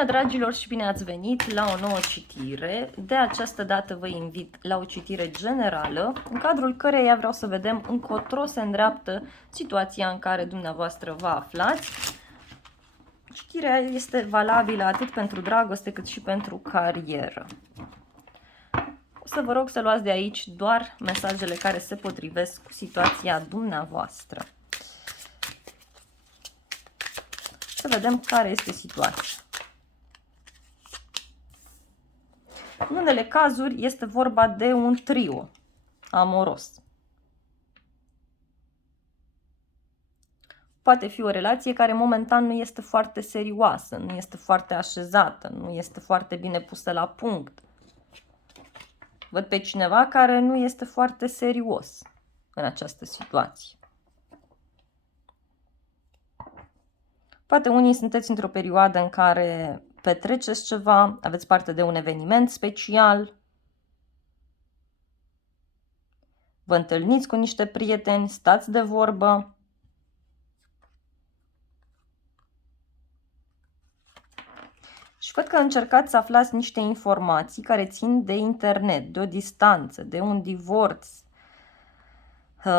Bună, dragilor, și bine ați venit la o nouă citire. De această dată vă invit la o citire generală, în cadrul căreia vreau să vedem încotro se îndreaptă situația în care dumneavoastră vă aflați. Citirea este valabilă atât pentru dragoste cât și pentru carieră. O să vă rog să luați de aici doar mesajele care se potrivesc cu situația dumneavoastră. Să vedem care este situația. În unele cazuri este vorba de un trio amoros. Poate fi o relație care momentan nu este foarte serioasă, nu este foarte așezată, nu este foarte bine pusă la punct. Văd pe cineva care nu este foarte serios în această situație. Poate unii sunteți într-o perioadă în care petreceți ceva, aveți parte de un eveniment special, vă întâlniți cu niște prieteni, stați de vorbă. Și văd că încercați să aflați niște informații care țin de internet, de o distanță, de un divorț.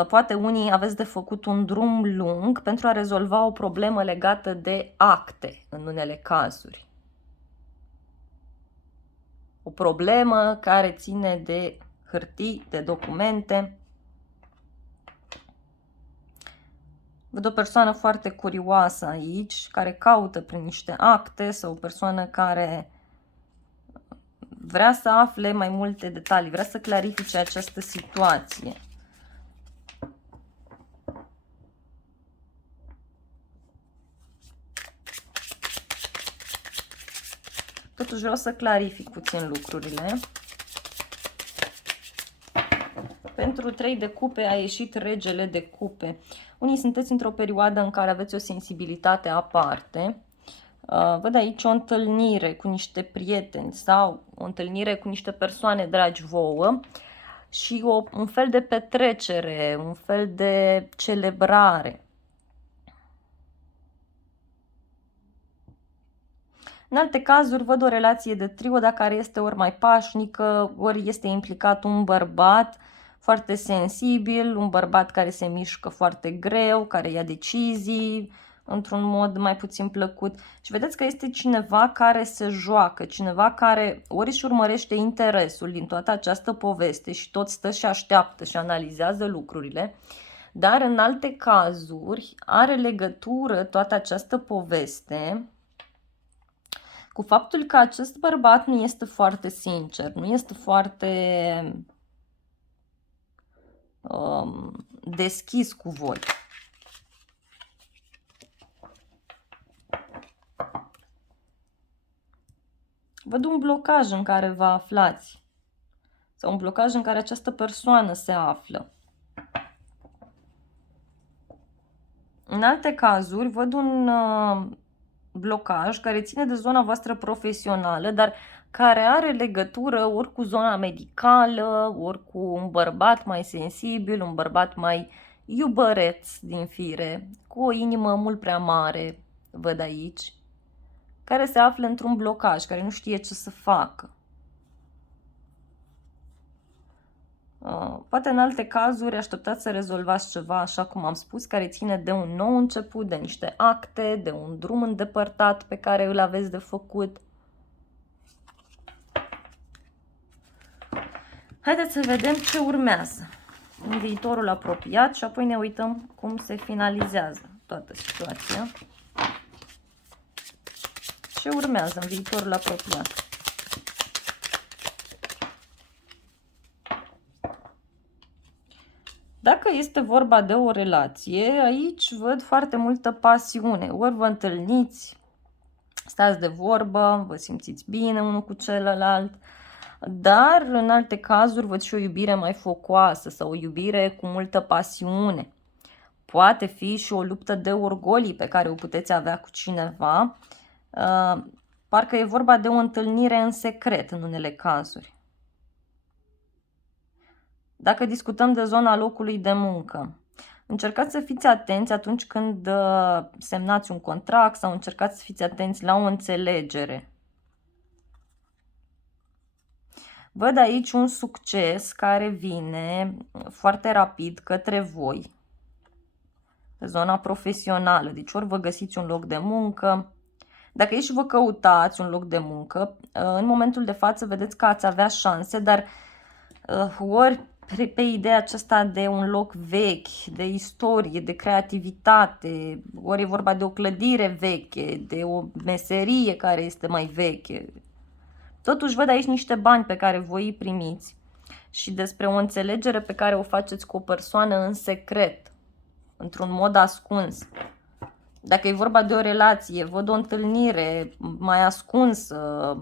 Poate unii aveți de făcut un drum lung pentru a rezolva o problemă legată de acte în unele cazuri. O problemă care ține de hârtii, de documente. Văd o persoană foarte curioasă aici, care caută prin niște acte, sau o persoană care vrea să afle mai multe detalii, vrea să clarifice această situație. Totuși vreau să clarific puțin lucrurile. Pentru 3 de cupe a ieșit regele de cupe. Unii sunteți într-o perioadă în care aveți o sensibilitate aparte. Văd aici o întâlnire cu niște prieteni sau o întâlnire cu niște persoane dragi vouă și un fel de petrecere, un fel de celebrare. În alte cazuri văd o relație de trio, dar care este ori mai pașnică, ori este implicat un bărbat foarte sensibil, un bărbat care se mișcă foarte greu, care ia decizii într-un mod mai puțin plăcut. Și vedeți că este cineva care se joacă, cineva care ori își urmărește interesul din toată această poveste și tot stă și așteaptă și analizează lucrurile, dar în alte cazuri are legătură toată această poveste cu faptul că acest bărbat nu este foarte sincer, nu este foarte deschis cu voi. Văd un blocaj în care vă aflați sau un blocaj în care această persoană se află. În alte cazuri văd un blocaj care ține de zona voastră profesională, dar care are legătură ori cu zona medicală, ori cu un bărbat mai sensibil, un bărbat mai iubăreț din fire, cu o inimă mult prea mare, văd aici, care se află într-un blocaj, care nu știe ce să facă. Poate în alte cazuri așteptați să rezolvați ceva, așa cum am spus, care ține de un nou început, de niște acte, de un drum îndepărtat pe care îl aveți de făcut. Haideți să vedem ce urmează în viitorul apropiat și apoi ne uităm cum se finalizează toată situația. Ce urmează în viitorul apropiat? Dacă este vorba de o relație, aici văd foarte multă pasiune. Ori vă întâlniți, stați de vorbă, vă simțiți bine unul cu celălalt, dar în alte cazuri văd și o iubire mai focoasă sau o iubire cu multă pasiune. Poate fi și o luptă de orgolii pe care o puteți avea cu cineva. Parcă e vorba de o întâlnire în secret în unele cazuri. Dacă discutăm de zona locului de muncă, încercați să fiți atenți atunci când semnați un contract sau încercați să fiți atenți la o înțelegere Văd aici un succes care vine foarte rapid către voi, pe zona profesională. Deci ori vă găsiți un loc de muncă, dacă ești vă căutați un loc de muncă, în momentul de față vedeți că ați avea șanse, dar ori pe ideea aceasta de un loc vechi, de istorie, de creativitate, ori e vorba de o clădire veche, de o meserie care este mai veche. Totuși văd aici niște bani pe care voi îi primiți și despre o înțelegere pe care o faceți cu o persoană în secret, într-un mod ascuns. Dacă e vorba de o relație, văd o întâlnire mai ascunsă,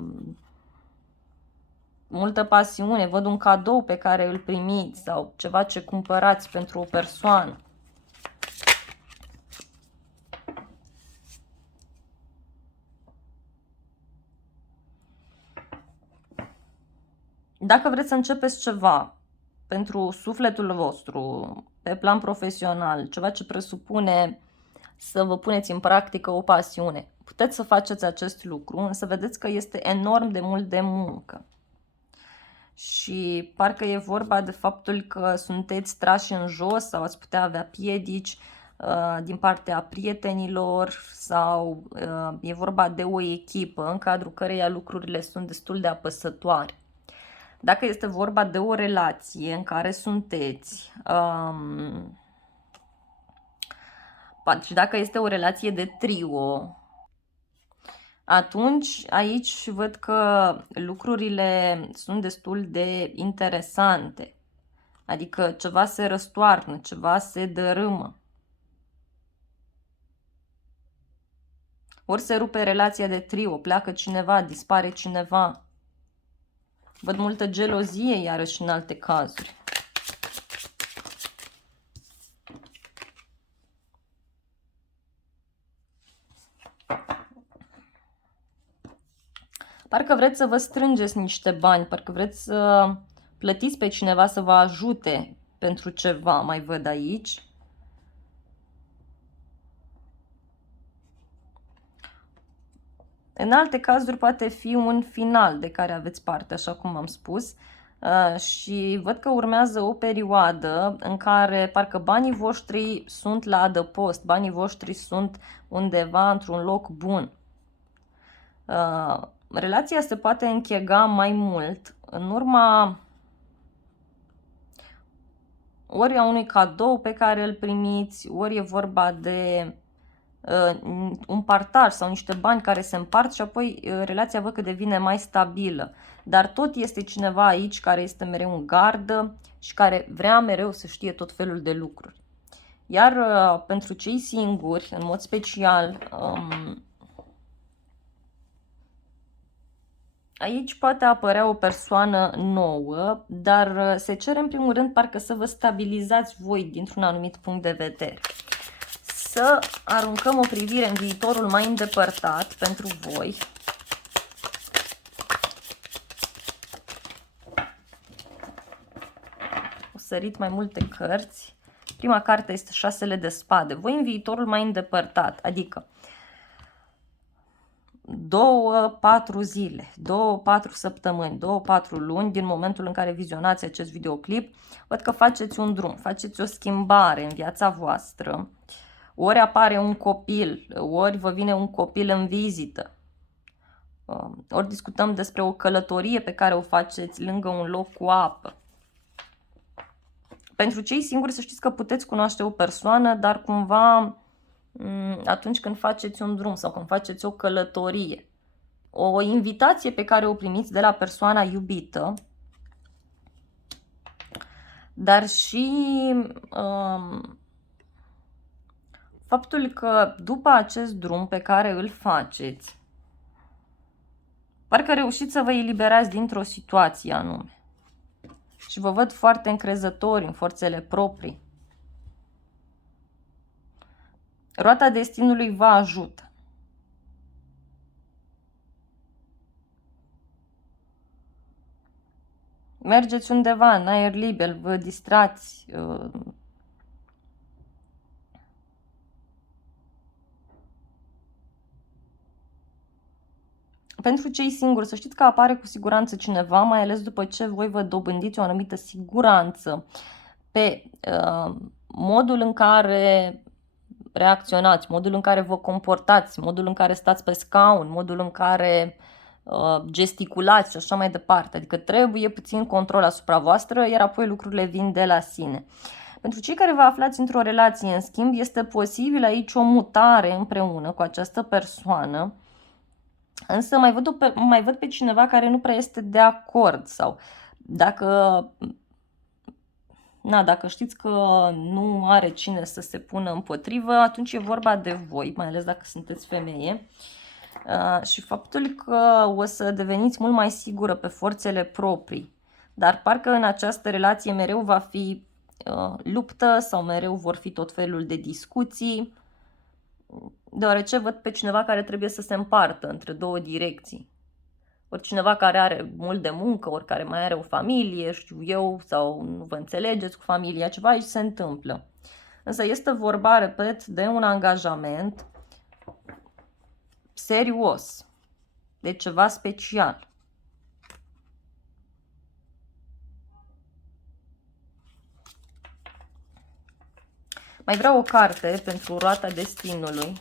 multă pasiune, văd un cadou pe care îl primiți sau ceva ce cumpărați pentru o persoană. Dacă vreți să începeți ceva pentru sufletul vostru, pe plan profesional, ceva ce presupune să vă puneți în practică o pasiune, puteți să faceți acest lucru, însă vedeți că este enorm de mult de muncă. Și parcă e vorba de faptul că sunteți trași în jos sau ați putea avea piedici din partea prietenilor sau e vorba de o echipă în cadrul căreia lucrurile sunt destul de apăsătoare. Dacă este vorba de o relație în care sunteți, și dacă este o relație de trio, atunci aici văd că lucrurile sunt destul de interesante. Adică ceva se răstoarnă, ceva se dărâmă. Ori se rupe relația de trio, pleacă cineva, dispare cineva. Văd multă gelozie iarăși în alte cazuri. Parcă vreți să vă strângeți niște bani, parcă vreți să plătiți pe cineva să vă ajute pentru ceva, mai văd aici. În alte cazuri poate fi un final de care aveți parte, așa cum am spus, și văd că urmează o perioadă în care parcă banii voștri sunt la adăpost, banii voștri sunt undeva într-un loc bun. Relația se poate închega mai mult în urma ori a unui cadou pe care îl primiți, ori e vorba de un partaj sau niște bani care se împart și apoi relația văd că devine mai stabilă. Dar tot este cineva aici care este mereu în gardă și care vrea mereu să știe tot felul de lucruri. Iar pentru cei singuri, în mod special, aici poate apărea o persoană nouă, dar se cere în primul rând parcă să vă stabilizați voi dintr-un anumit punct de vedere. Să aruncăm o privire în viitorul mai îndepărtat pentru voi. O sărit mai multe cărți. Prima carte este șasele de spade. Voi în viitorul mai îndepărtat, adică 2-4 zile, 2-4 săptămâni, 2-4 luni din momentul în care vizionați acest videoclip, văd că faceți un drum, faceți o schimbare în viața voastră. Ori apare un copil, ori vă vine un copil în vizită, ori discutăm despre o călătorie pe care o faceți lângă un loc cu apă. Pentru cei singuri să știți că puteți cunoaște o persoană, dar cumva atunci când faceți un drum sau când faceți o călătorie, o invitație pe care o primiți de la persoana iubită, dar și faptul că după acest drum pe care îl faceți, parcă reușiți să vă eliberați dintr-o situație anume. Și vă văd foarte încrezători în forțele proprii. Roata destinului vă ajută. Mergeți undeva în aer liber, vă distrați. Pentru cei singuri, să știți că apare cu siguranță cineva, mai ales după ce voi vă dobândiți o anumită siguranță pe modul în care reacționați, modul în care vă comportați, modul în care stați pe scaun, modul în care gesticulați și așa mai departe. Adică trebuie puțin control asupra voastră, iar apoi lucrurile vin de la sine. Pentru cei care vă aflați într-o relație, în schimb, este posibil aici o mutare împreună cu această persoană, însă mai văd pe cineva care nu prea este de acord sau dacă știți că nu are cine să se pună împotrivă, atunci e vorba de voi, mai ales dacă sunteți femeie. Și faptul că o să deveniți mult mai sigură pe forțele proprii, dar parcă în această relație mereu va fi luptă sau mereu vor fi tot felul de discuții, deoarece văd pe cineva care trebuie să se împartă între două direcții. Ori cineva care are mult de muncă, ori care mai are o familie, știu eu, sau nu vă înțelegeți cu familia, ceva aici se întâmplă. Însă este vorba, repet, de un angajament serios, de ceva special. Mai vreau o carte pentru roata destinului.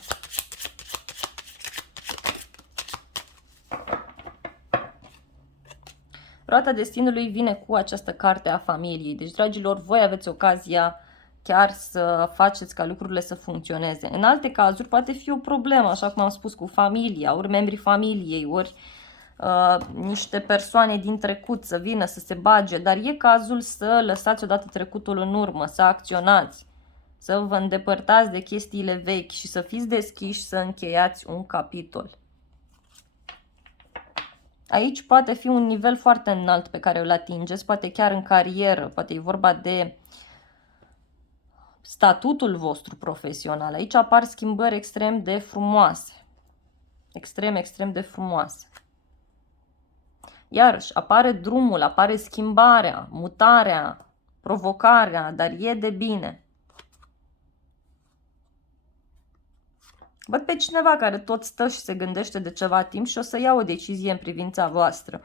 Roata destinului vine cu această carte a familiei. Deci, dragilor, voi aveți ocazia chiar să faceți ca lucrurile să funcționeze. În alte cazuri poate fi o problemă, așa cum am spus, cu familia, ori membrii familiei, ori niște persoane din trecut să vină să se bage, dar e cazul să lăsați odată trecutul în urmă, să acționați, să vă îndepărtați de chestiile vechi și să fiți deschiși să încheiați un capitol. Aici poate fi un nivel foarte înalt pe care îl atingeți, poate chiar în carieră, poate e vorba de statutul vostru profesional. Aici apar schimbări extrem de frumoase. Extrem de frumoase. Iarăși, apare drumul, apare schimbarea, mutarea, provocarea, dar e de bine. Văd pe cineva care tot stă și se gândește de ceva timp și o să ia o decizie în privința voastră.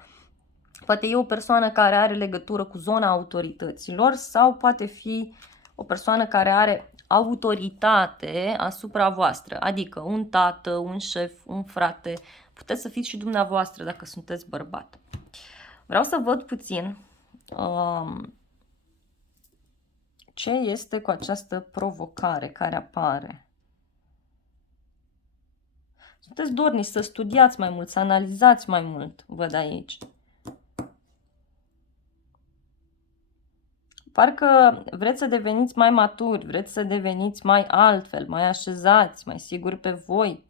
Poate e o persoană care are legătură cu zona autorităților sau poate fi o persoană care are autoritate asupra voastră, adică un tată, un șef, un frate, puteți să fiți și dumneavoastră dacă sunteți bărbat. Vreau să văd puțin ce este cu această provocare care apare. Sunteți dorniți să studiați mai mult, să analizați mai mult, văd aici. Parcă vreți să deveniți mai maturi, vreți să deveniți mai altfel, mai așezați, mai siguri pe voi.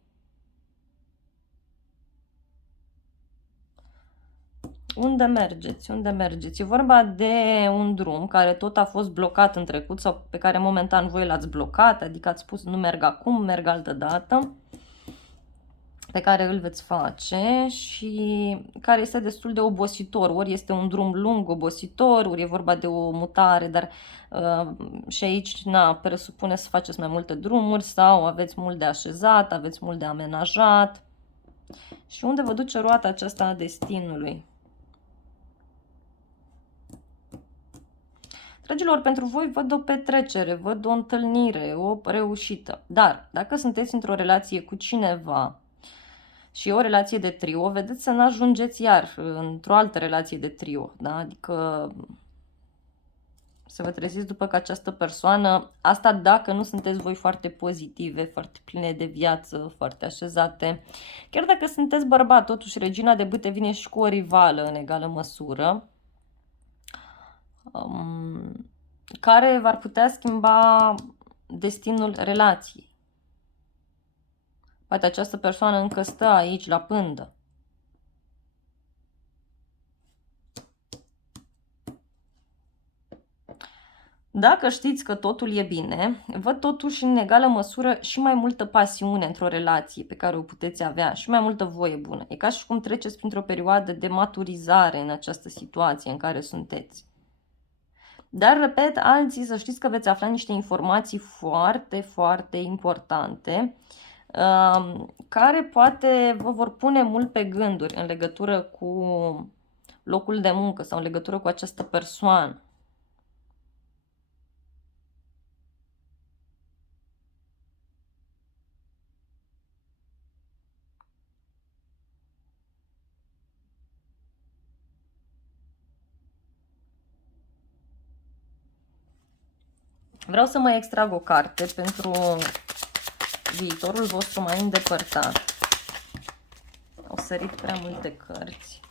Unde mergeți? Unde mergeți? E vorba de un drum care tot a fost blocat în trecut sau pe care momentan voi l-ați blocat, adică ați spus nu merg acum, merg altă dată, pe care îl veți face și care este destul de obositor. Ori este un drum lung, obositor, ori e vorba de o mutare, dar și aici presupune să faceți mai multe drumuri sau aveți mult de așezat, aveți mult de amenajat. Și unde vă duce roata aceasta a destinului? Dragilor, pentru voi văd o petrecere, văd o întâlnire, o reușită. Dar dacă sunteți într-o relație cu cineva și e o relație de trio, vedeți să nu ajungeți iar într-o altă relație de trio, da? Adică să vă treziți după că această persoană, asta dacă nu sunteți voi foarte pozitive, foarte pline de viață, foarte așezate. Chiar dacă sunteți bărbat, totuși regina de bâte vine și cu o rivală în egală măsură, care v-ar putea schimba destinul relației. Poate această persoană încă stă aici la pândă. Dacă știți că totul e bine, văd totuși în egală măsură și mai multă pasiune într-o relație pe care o puteți avea și mai multă voie bună. E ca și cum treceți printr-o perioadă de maturizare în această situație în care sunteți. Dar, repet, alții să știți că veți afla niște informații foarte, foarte importante care poate vă vor pune mult pe gânduri în legătură cu locul de muncă sau în legătură cu această persoană. Vreau să mai extrag o carte pentru viitorul vostru mai îndepărtat. Au sărit prea multe cărți.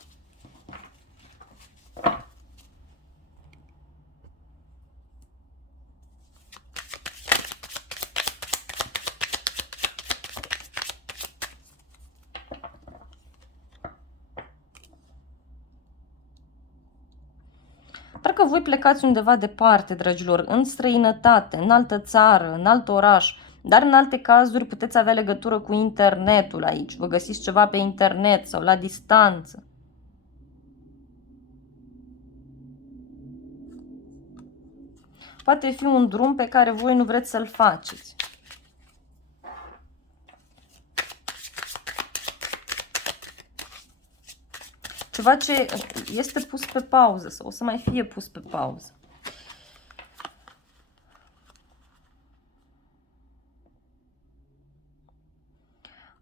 Parcă voi plecați undeva departe, dragilor, în străinătate, în altă țară, în alt oraș, dar în alte cazuri puteți avea legătură cu internetul aici. Vă găsiți ceva pe internet sau la distanță. Poate fi un drum pe care voi nu vreți să-l faceți. Ceva ce este pus pe pauză sau o să mai fie pus pe pauză.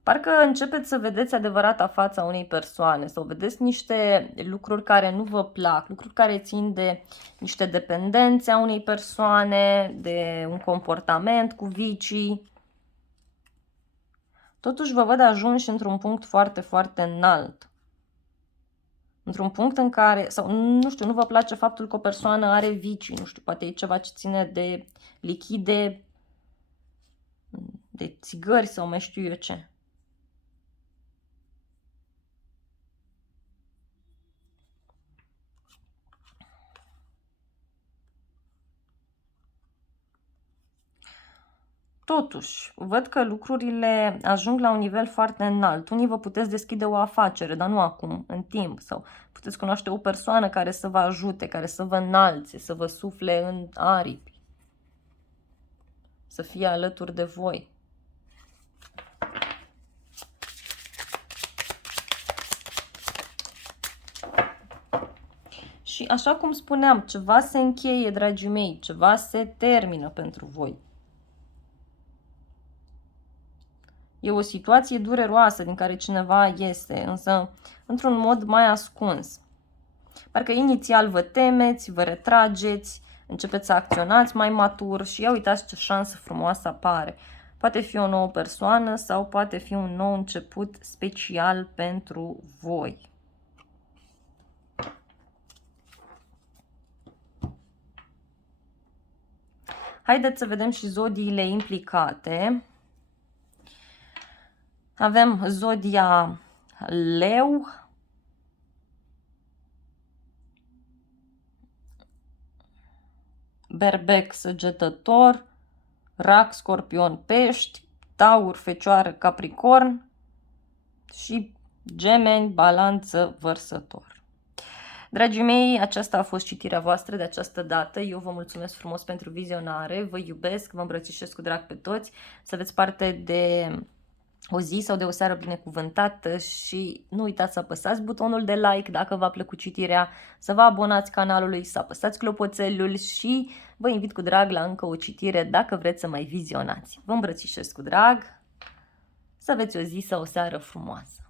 Parcă începeți să vedeți adevărata fața unei persoane sau vedeți niște lucruri care nu vă plac, lucruri care țin de niște dependențe a unei persoane, de un comportament cu vicii. Totuși vă văd ajunși într-un punct foarte, foarte înalt. Într-un punct în care, sau nu știu, nu vă place faptul că o persoană are vicii, nu știu, poate e ceva ce ține de lichide, de țigări sau mai știu eu ce. Totuși, văd că lucrurile ajung la un nivel foarte înalt. Unii vă puteți deschide o afacere, dar nu acum, în timp. Sau puteți cunoaște o persoană care să vă ajute, care să vă înalțe, să vă sufle în aripi. Să fie alături de voi. Și așa cum spuneam, ceva se încheie, dragii mei, ceva se termină pentru voi. E o situație dureroasă din care cineva iese, însă într-un mod mai ascuns. Parcă inițial vă temeți, vă retrageți, începeți să acționați mai matur și ia uitați ce șansă frumoasă apare. Poate fi o nouă persoană sau poate fi un nou început special pentru voi. Haideți să vedem și zodiile implicate. Avem zodia Leu, Berbec, Săgetător, Rac, Scorpion, Pești, Taur, Fecioară, Capricorn și Gemeni, Balanță, Vărsător. Dragii mei, aceasta a fost citirea voastră de această dată. Eu vă mulțumesc frumos pentru vizionare, vă iubesc, vă îmbrățișez cu drag pe toți, să aveți parte de o zi sau de o seară binecuvântată și nu uitați să apăsați butonul de like dacă v-a plăcut citirea, să vă abonați canalului, să apăsați clopoțelul și vă invit cu drag la încă o citire dacă vreți să mai vizionați. Vă îmbrățișez cu drag, să aveți o zi sau o seară frumoasă!